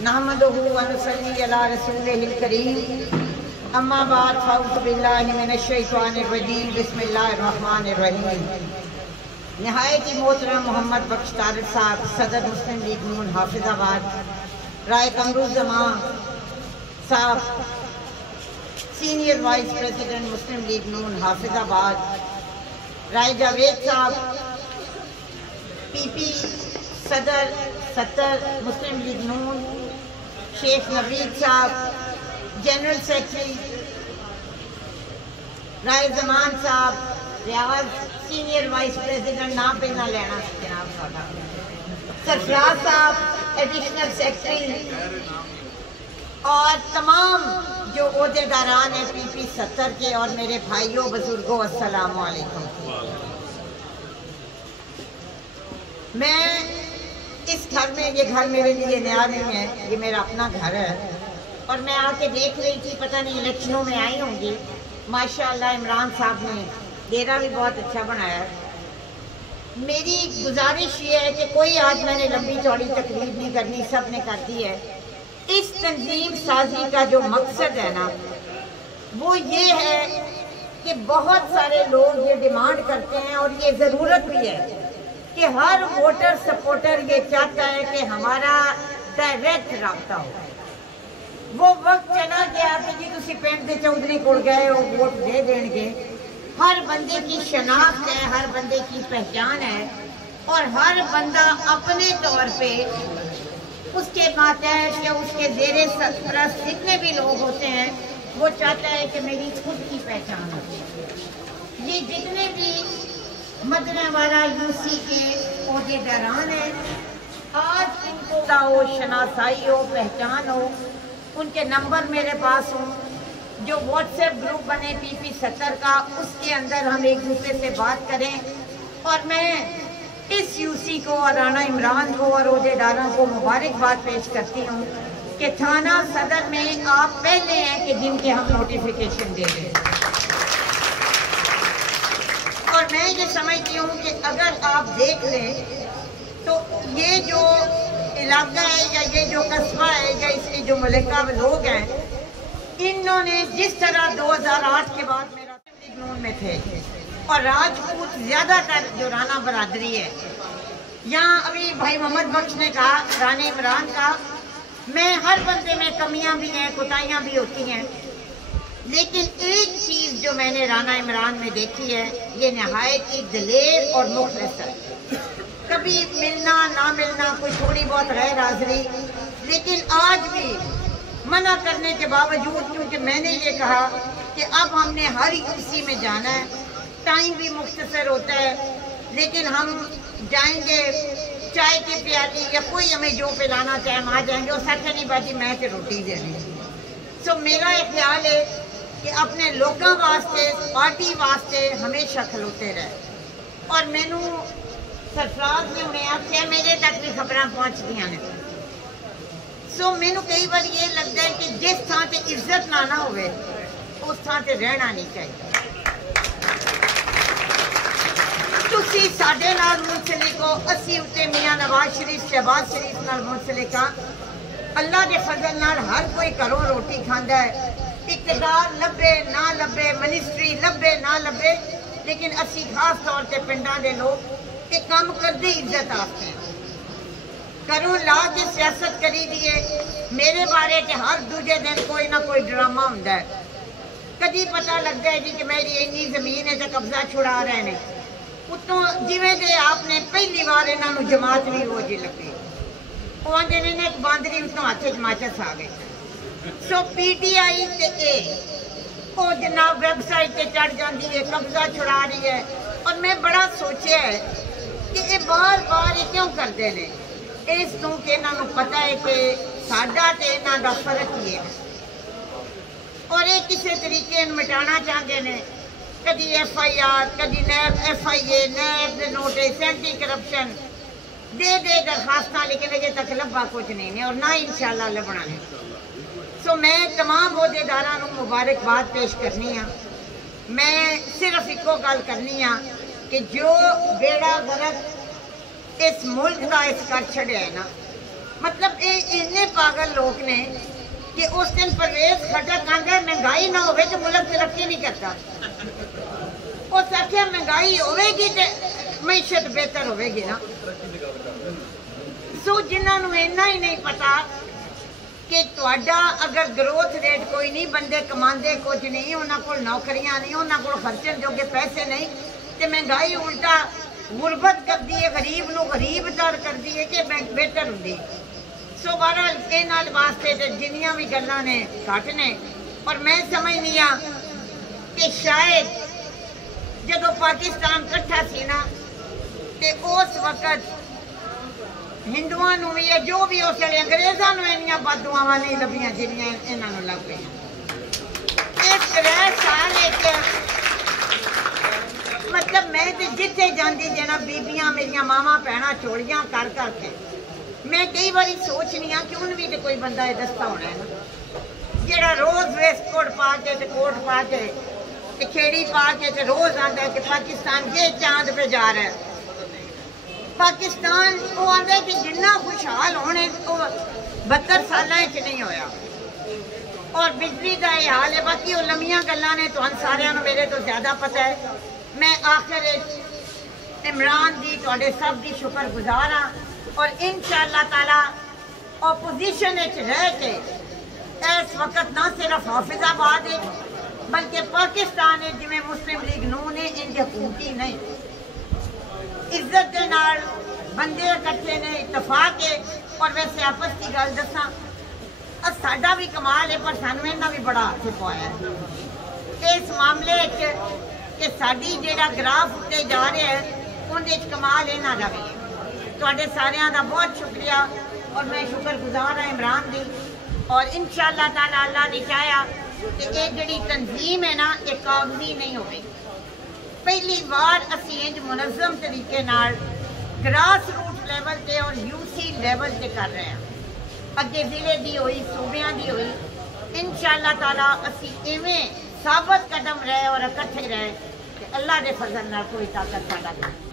नहमदुहु व नुसल्ली अला रसूलिहिल करीम अम्मा बाद फ़अऊज़ु बिल्लाहि मिनश शैतानिर रजीम बिस्मिल्लाहिर रहमानिर रहीम। नहायत ही मोहतरम मोहम्मद बख्श तारिक साहब, सदर मुस्लिम लीग नून हाफिज़ाबाद, राय कमरुज़्ज़मा साहब, सीनियर वाइस प्रेसिडेंट मुस्लिम लीग नून हाफिज़ाबाद, राय जावेद साहब, पीपी सदर मुस्लिम लीग नून, शेख नवीद साहब, जनरल सेक्रेटरी राय जमान साहब, रियाज सीनियर वाइस प्रेसिडेंट, नाम पे ना लेना जनाब साहब, सरफराज साहब एडिशनल सेक्रेटरी, और तमाम जो ओहदेदारान हैं पीपी 70 के, और मेरे भाइयों बुजुर्गों, अस्सलामु अलैकुम। मैं इस घर में, ये घर मेरे लिए नया नहीं है, ये मेरा अपना घर है, और मैं आके देख रही थी, पता नहीं इलेक्शनों में आई होंगी, माशाअल्लाह इमरान साहब ने डेरा भी बहुत अच्छा बनाया है। मेरी गुजारिश ये है कि कोई आज मैंने लंबी चौड़ी तकरीर नहीं करनी, सब ने कर दी है। इस तंजीम साजी का जो मकसद है ना, वो ये है कि बहुत सारे लोग ये डिमांड करते हैं, और ये ज़रूरत भी है कि हर वोटर सपोर्टर ये चाहता है कि हमारा डायरेक्ट रब्ता हो। वो वक्त चला गया कि जी तुसी पिंड दे चौधरी कोल गए हो, वोट दे देंगे। हर बंदे की शनाख्त है, हर बंदे की पहचान है, और हर बंदा अपने तौर पे उसके मातहत या उसके ज़ेरे सरपरस्त जितने भी लोग होते हैं, वो चाहता है कि मेरी खुद की पहचान हो। ये जितने भी मदनावाला यूसी के ओहदेदारान हैं, आज इनको हो शनासाई हो, पहचान हो, उनके नंबर मेरे पास हों। जो व्हाट्सएप ग्रुप बने पीपी 70 का, उसके अंदर हम एक दूसरे से बात करें। और मैं इस यूसी को और राना इमरान को और ओहदेदारों को मुबारकबाद पेश करती हूँ कि थाना सदर में आप पहले हैं कि जिनके हम नोटिफिकेशन दे दें। और मैं ये समझती हूँ कि अगर आप देख लें तो ये जो इलाका है या ये जो कस्बा है या इसके जो मलिका लोग हैं, इन्होंने जिस तरह 2008 के बाद मेरा नून में थे, और राजपूत ज़्यादातर जो राना बरादरी है, यहाँ अभी भाई मोहम्मद बख्श ने कहा, राना इमरान का, मैं हर बंदे में कमियाँ भी हैं, कोताहियाँ भी होती हैं, लेकिन एक चीज़ जो मैंने राना इमरान में देखी है, ये नहायत ही दिलेर और मुखलिस है। कभी मिलना ना मिलना, कोई थोड़ी बहुत गैर हाज़िरी, लेकिन आज भी मना करने के बावजूद, क्योंकि मैंने ये कहा कि अब हमने हर यूसी में जाना है, टाइम भी मुख्तसर होता है, लेकिन हम जाएंगे, चाय की प्याली या कोई हमें जो पिलाना चाहे हम आ जाएंगे, और सच नहीं बाजी मैं तो रोटी देनी। सो मेरा एक ख्याल है कि अपने लोगों वास्ते, पार्टी वास्ते हमेशा खलोते रहे। और मैनू सरफराज ने उन्हें आख्या, मेरे तक भी खबर पहुँचदियाँ ने। सो मैनू कई बार ये लगता है कि जिस थां ते इज्जत ना होवे, उस थां ते रहना नहीं चाहिए। तुसी साडे नाल मुंसलिक हो, असी उत्ते मियाँ नवाज शरीफ, शहबाज शरीफ नाल मुंसलिक हां। अल्लाह के फजल नाल हर कोई घरों रोटी खांदा है, इकतदार लभे ना लभे, मिनिस्ट्री लभे ना लभे, लेकिन असी खास तौर पर पिंडां दे लोग ये काम करते इज्जत आते हैं। घरों ला के सियासत करी दिए। मेरे बारे च हर दूजे दिन कोई ना कोई ड्रामा होंदा है। कभी पता लगता है जी कि मेरी इन्नी जमीन है तो कब्जा छुड़ा रहे हैं, उतों जिवें जे आपने पहली बार इन्हों जमात भी हो जी लगी, वो आंदे ने एक बांदरी उतों हाथ च माचिस आ गई। सो PTI ते वो जनाब वैबसाइट से चढ़ जाती है, कब्जा छुड़ा रही है। और मैं बड़ा सोचा है कि ये बार बार ये क्यों करते हैं, इस तू कि इन्हों पता है कि साडा ते इन्हां दा फर्क ही है, और ये किसी तरीके मिटाना चाहते हैं। कभी FIR, कभी नैब FIA, नैब नोटिस, एंटी करप्शन दे दरखास्त, लेकिन अजे तक लभा कुछ नहीं है, और ना इंशाअल्लाह लभना है। सो मैं तमाम अहदेदारां नूं मुबारकबाद पेश करनी हाँ। मैं सिर्फ इको गल करनी हाँ कि जो बेड़ा गर्क इस मुल्क का इस कर छड़िया है ना, मतलब इन्ने पागल लोग ने कि उस दिन परवेज खटक आंदा महंगाई ना होवे तो मुल्क तरक्की नहीं करता। उस आख्या महंगाई होगी तो मैशत बेहतर होगी ना। सो जिन्होंने इन्ना ही नहीं पता कि तुहाडा अगर ग्रोथ रेट कोई नहीं, बंदे कमाते कुछ नहीं, उन्होंने को नौकरियां नहीं, उन्होंने को खर्चन जोगे पैसे नहीं, तो महंगाई उल्टा गुरबत करती है, गरीब नूं गरीब तर करती है कि बेहतर होंगी। सो बहरहाल इस वास्ते जिन्नियां भी गल्लां ने घट ने। और मैं समझनी हाँ कि शायद जदों पाकिस्तान कट्ठा सी ना ते उस वक्त हिंदुआं नूं भी है, जो भी उस वेले अंग्रेज़ां नूं इन्नियां बददुआवां नहीं लभियां जिन्नियां इन्हां नूं लग पईयां। इस 3 साल मतलब मैं तो जिथे जाती जे ना बीबियां मेरियां मावां भैणां चोलियां कर करके मैं कई बारी सोचनी हाँ कि उन भी तो कोई बंदा ये दसता होना है ना, जेड़ा रोज़ वेस्टकोट पा के ते कोट पा के ते खेड़ी पा के ते रोज़ आंदा है कि पाकिस्तान ये चांद पे जा रहा है। पाकिस्तान वो आंदा है कि जिन्ना खुशहाल होने तो 72 साल नहीं होया। और बिजली का ये हाल है। बाकी वो लम्बियां गल्लां ने तुहानू सारियां नूं मेरे तो ज़्यादा पता है। मैं आखिर इमरान दी तुहाडे सब दी शुक्रगुजार हाँ और इंशाअल्लाह ताला ओपोजिशन रह के इस वक्त ना सिर्फ हाफिजाबाद बल्कि पाकिस्तान जिमें मुस्लिम लीग नून है इंज हुकूमती नहीं, इज्जत के नाल बंदे इकट्ठे ने, इतफाक है। और वैसे आपस की गल दसा साडा भी कमाल है, पर सानू इन्हां भी बड़ा हथ पाया है इस मामले कि साडी जेड़ा ग्राफ उत्ते जा रहा है उहदे च कमाल इन्हां दा भी है। तुहाडे सारियां दा बहुत शुक्रिया और मैं शुक्रगुजार हाँ इमरान दी। और इंशाअल्लाह ताला अल्लाह ने चाहा कि ये जिहड़ी तंजीम है ना ये कागजी नहीं होगी। पहली बार असी इंज मुनज़म तरीके नाल ग्रास रूट लेवल ते और यूसी लेवल ते कर रहे हैं। अगे जिले दी हुई, सूबियां दी हुई, इंशाअल्लाह ताला असी इवें साबत कदम रहे और इकट्ठे रहे कि अल्लाह के फजल नाल कोई ताकत साडा नहीं।